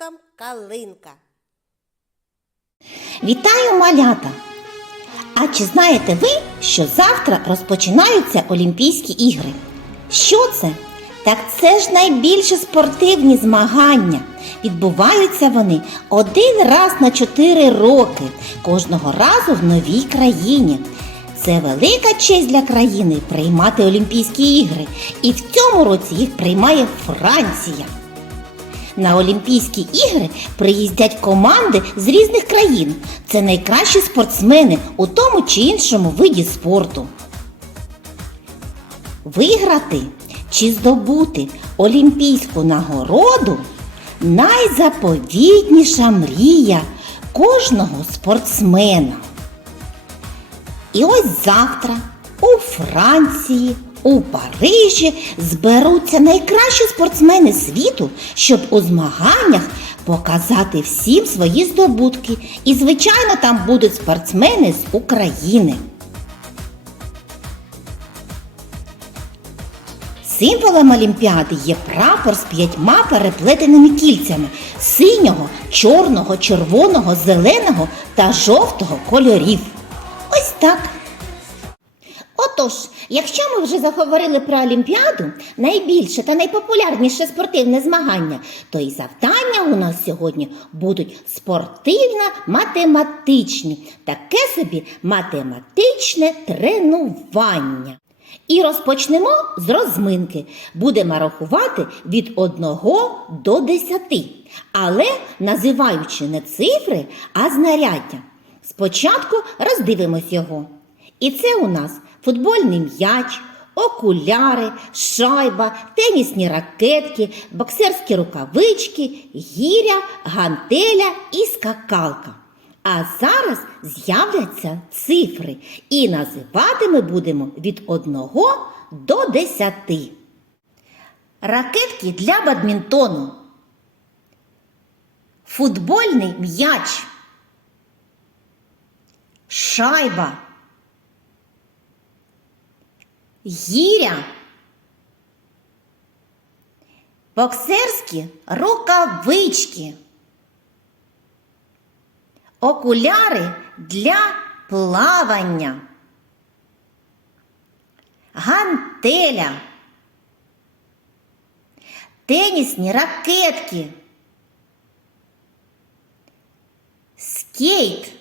пташкам калинка. Вітаю малята! А чи знаєте ви, що завтра розпочинаються Олімпійські ігри? Що це? Так це ж найбільші спортивні змагання. Відбуваються вони один раз на чотири роки, кожного разу в новій країні. Це велика честь для країни приймати Олімпійські ігри, і в цьому році їх приймає Франція. На Олімпійські ігри приїздять команди з різних країн. Це найкращі спортсмени у тому чи іншому виді спорту. Виграти чи здобути олімпійську нагороду найзаповітніша мрія кожного спортсмена. І ось завтра у Франції, у Парижі зберуться найкращі спортсмени світу, щоб у змаганнях показати всім свої здобутки. І, звичайно, там будуть спортсмени з України. Символом Олімпіади є прапор з п'ятьма переплетеними кільцями синього, чорного, червоного, зеленого та жовтого кольорів. Ось так. Отож, якщо ми вже заговорили про Олімпіаду, найбільше та найпопулярніше спортивне змагання, то і завдання у нас сьогодні будуть спортивно-математичні, таке собі математичне тренування. І розпочнемо з розминки. Будемо рахувати від 1 до 10, але називаючи не цифри, а знаряддя. Спочатку роздивимось його. І це у нас футбольний м'яч, окуляри, шайба, тенісні ракетки, боксерські рукавички, гіря, гантеля і скакалка. А зараз з'являться цифри, і називати ми будемо від 1 до 10. Ракетки для бадмінтону. Футбольний м'яч. Шайба. Гіря. Боксерські рукавички. Окуляри для плавання. Гантеля. Тенісні ракетки. Скейт.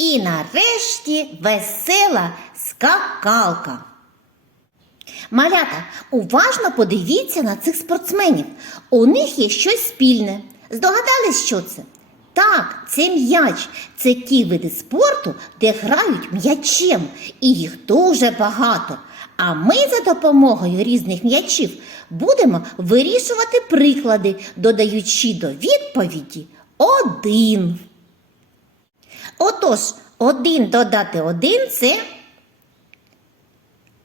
І нарешті весела скакалка. Малята, уважно подивіться на цих спортсменів. У них є щось спільне. Здогадались, що це? Так, це м'яч. Це ті види спорту, де грають м'ячем, і їх дуже багато. А ми за допомогою різних м'ячів будемо вирішувати приклади, додаючи до відповіді один. Отож, один додати один це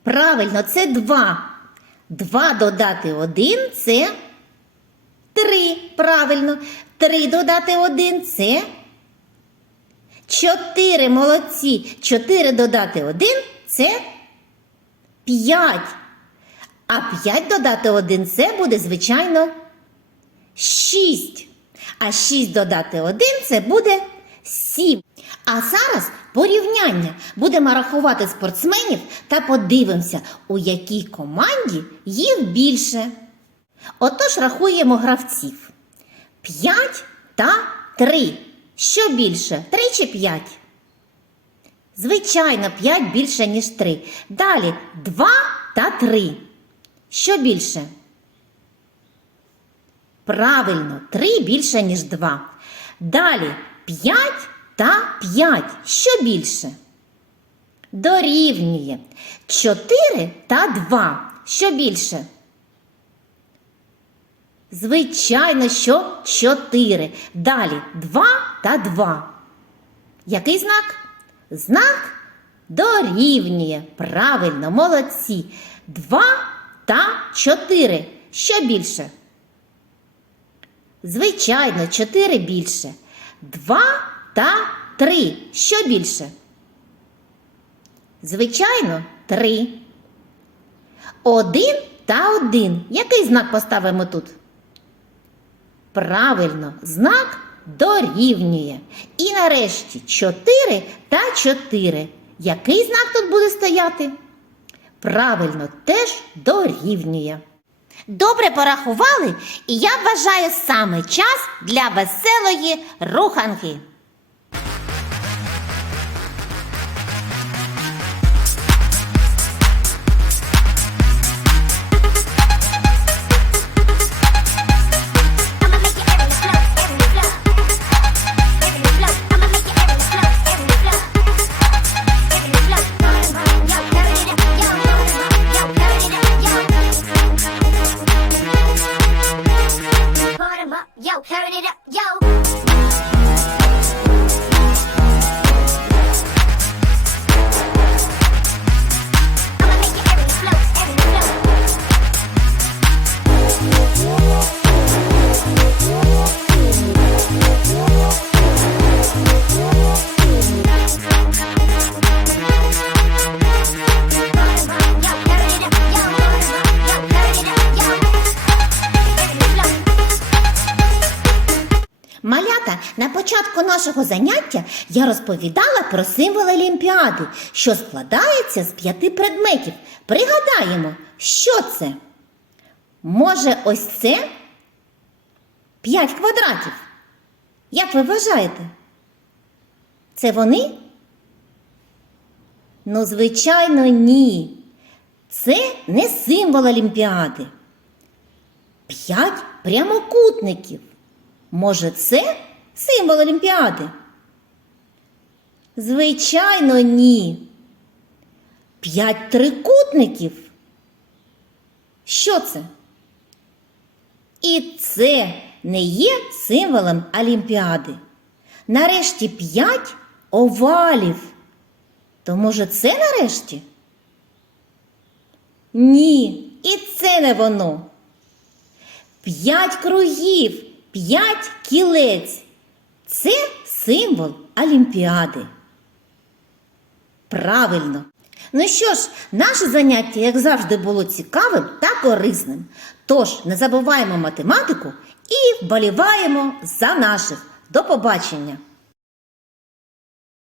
правильно, це два. Два додати один це три. Правильно. Три додати один це чотири. Молодці. Чотири додати один це п'ять. А п'ять додати один це буде, звичайно, шість. А шість додати один це буде сім. А зараз порівняння. Будемо рахувати спортсменів та подивимося, у якій команді їх більше. Отож рахуємо гравців. 5 та 3. Що більше? 3 чи 5? Звичайно, 5 більше, ніж 3. Далі 2 та 3. Що більше? Правильно, 3 більше, ніж 2. Далі 5 та 5. Що більше? Дорівнює. 4 та 2. Що більше? Звичайно, що 4. Далі 2 та 2. Який знак? Знак дорівнює. Правильно, молодці. 2 та 4. Що більше? Звичайно, 4 більше. 2 та 3. Що більше? Звичайно, 3. 1 та 1. Який знак поставимо тут? Правильно, знак дорівнює. І нарешті 4 та 4. Який знак тут буде стояти? Правильно, теж дорівнює. Добре порахували, і я вважаю саме час для веселої руханки. Нашого заняття я розповідала про символ Олімпіади, що складається з п'яти предметів. Пригадаємо, що це? Може, ось це? П'ять квадратів. Як ви вважаєте? Це вони? Ну, звичайно, ні. Це не символ Олімпіади. П'ять прямокутників. Може, це символ Олімпіади? Звичайно, ні. П'ять трикутників. Що це? І це не є символом Олімпіади. Нарешті п'ять овалів. То може це нарешті? Ні, і це не воно. П'ять кругів, п'ять кілець. Це символ Олімпіади. Правильно. Ну що ж, наше заняття, як завжди, було цікавим та корисним. Тож не забуваємо математику і вболіваємо за наших. До побачення!